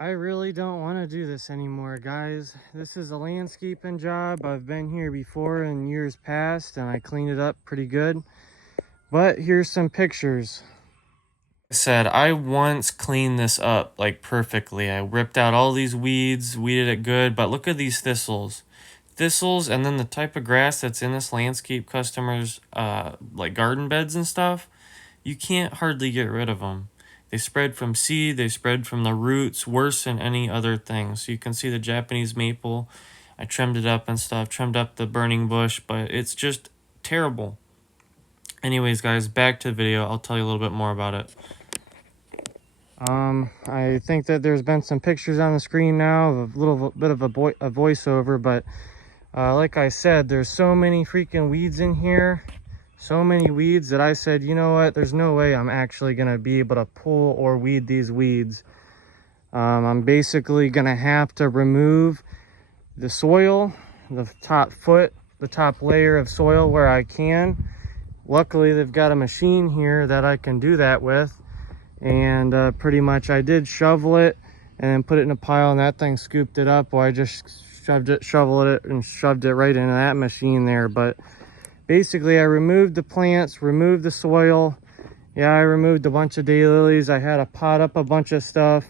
I really don't want to do this anymore, guys. This is a landscaping job. I've been here before in years past and I cleaned it up pretty good. But here's some pictures. I said I once cleaned this up like perfectly. I ripped out all these weeds, weeded it good, but look at these thistles. Thistles and then the type of grass that's in this landscape customer's like garden beds and stuff. You can't hardly get rid of them. They spread from seed, they spread from the roots, worse than any other thing. So you can see the Japanese maple. I trimmed it up and stuff, trimmed up the burning bush, but it's just terrible. Anyways, guys, back to the video. I'll tell you a little bit more about it. I think that there's been some pictures on the screen now of a little bit of a voiceover, but like I said, there's so many freaking weeds in here. So many weeds that I said, you know what, there's no way I'm actually going to be able to pull or weed these weeds. I'm basically going to have to remove the soil, the top layer of soil where I can. Luckily, they've got a machine here that I can do that with. And pretty much I did shovel it and then put it in a pile, and that thing scooped it up, or I just shoveled it and shoved it right into that machine there. But basically, I removed the plants, removed the soil. Yeah, I removed a bunch of daylilies. I had to pot up a bunch of stuff.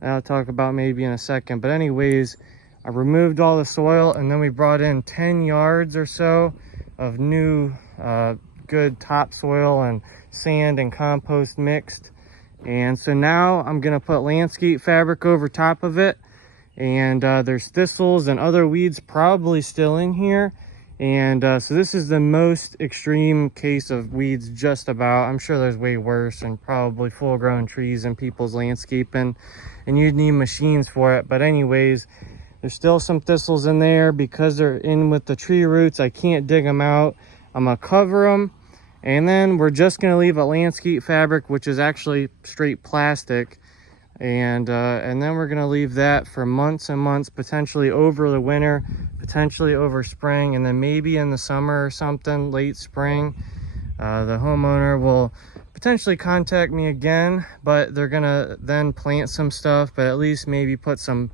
I'll talk about maybe in a second. But anyways, I removed all the soil, and then we brought in 10 yards or so of new good topsoil and sand and compost mixed. And so now I'm going to put landscape fabric over top of it. And there's thistles and other weeds probably still in here. And so this is the most extreme case of weeds just about. I'm sure there's way worse and probably full-grown trees in people's landscaping, and you'd need machines for it. But anyways, there's still some thistles in there because they're in with the tree roots. I can't dig them out. I'm gonna cover them, and then we're just gonna leave a landscape fabric, which is actually straight plastic. And then we're gonna leave that for months and months, potentially over the winter, potentially over spring, and then maybe in the summer or something, late spring, the homeowner will potentially contact me again, but they're gonna then plant some stuff, but at least maybe put some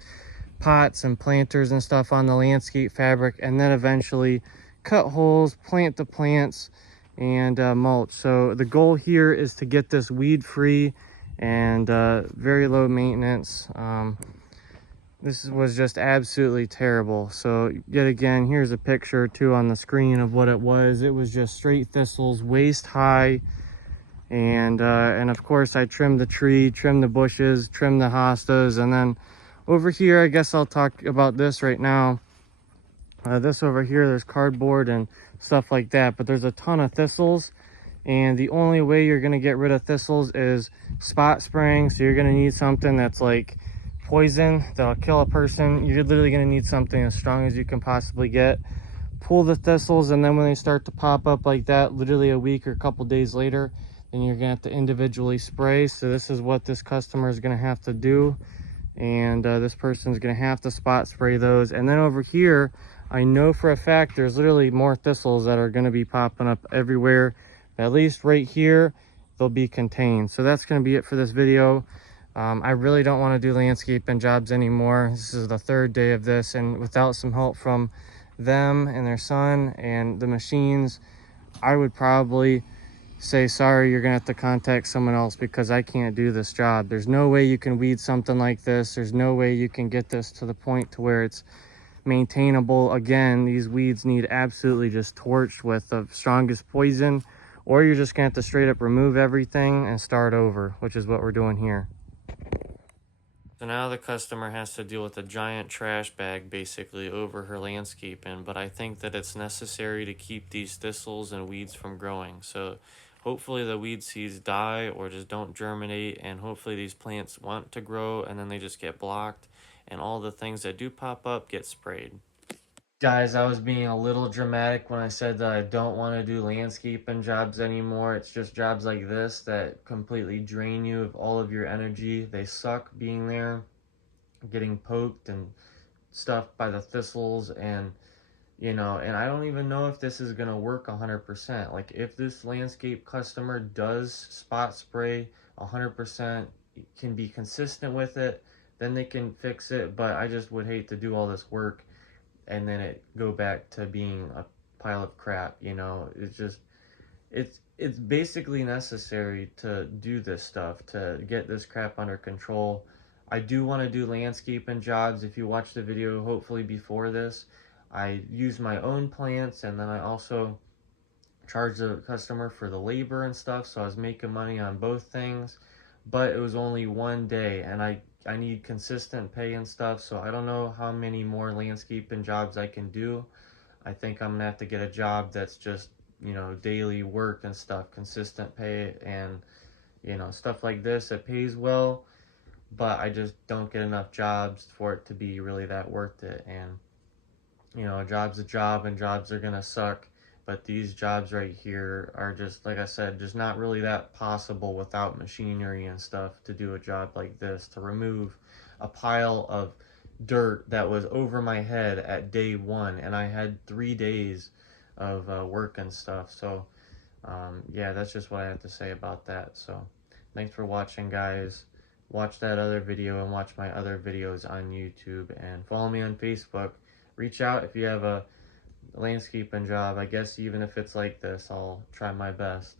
pots and planters and stuff on the landscape fabric, and then eventually cut holes, plant the plants, and mulch. So the goal here is to get this weed free and very low maintenance. This was just absolutely terrible. So yet again, here's a picture too on the screen of what it was. It was just straight thistles, waist high. And of course I trimmed the tree, trimmed the bushes, trimmed the hostas. And then over here, I guess I'll talk about this right now. This over here, there's cardboard and stuff like that, but there's a ton of thistles. And the only way you're going to get rid of thistles is spot spraying. So you're going to need something that's like poison that'll kill a person. You're literally going to need something as strong as you can possibly get. Pull the thistles, and then when they start to pop up like that, literally a week or a couple days later, then you're going to have to individually spray. So this is what this customer is going to have to do. And this person's going to have to spot spray those. And then over here, I know for a fact there's literally more thistles that are going to be popping up everywhere. At least right here, they'll be contained. So that's going to be it for this video. I really don't want to do landscaping jobs anymore. This is the third day of this, and without some help from them and their son and the machines, I would probably say, sorry, you're going to have to contact someone else because I can't do this job. There's no way you can weed something like this. There's no way you can get this to the point to where it's maintainable. Again, these weeds need absolutely just torched with the strongest poison, or you're just gonna have to straight up remove everything and start over, which is what we're doing here. So now the customer has to deal with a giant trash bag basically over her landscaping, but I think that it's necessary to keep these thistles and weeds from growing. So hopefully the weed seeds die or just don't germinate, and hopefully these plants want to grow and then they just get blocked, and all the things that do pop up get sprayed. Guys, I was being a little dramatic when I said that I don't want to do landscaping jobs anymore. It's just jobs like this that completely drain you of all of your energy. They suck being there, getting poked and stuff by the thistles, and and I don't even know if this is going to work 100%. Like, if this landscape customer does spot spray 100%, can be consistent with it, then they can fix it. But I just would hate to do all this work and then it go back to being a pile of crap, you know. It's just, it's basically necessary to do this stuff, to get this crap under control. I do want to do landscaping jobs. If you watch the video hopefully before this, I use my own plants, and then I also charge the customer for the labor and stuff, so I was making money on both things. But it was only one day, and I need consistent pay and stuff, so I don't know how many more landscaping jobs I can do. I think I'm gonna have to get a job that's just, you know, daily work and stuff, consistent pay, and, you know, stuff like this. It pays well, but I just don't get enough jobs for it to be really that worth it. And, you know, a job's a job, and jobs are gonna suck. But these jobs right here are just, like I said, just not really that possible without machinery and stuff to do a job like this, to remove a pile of dirt that was over my head at day one, and I had 3 days of work and stuff. So yeah, that's just what I have to say about that. So thanks for watching, guys. Watch that other video and watch my other videos on YouTube, and follow me on Facebook. Reach out if you have a landscaping job. I guess even if it's like this, I'll try my best.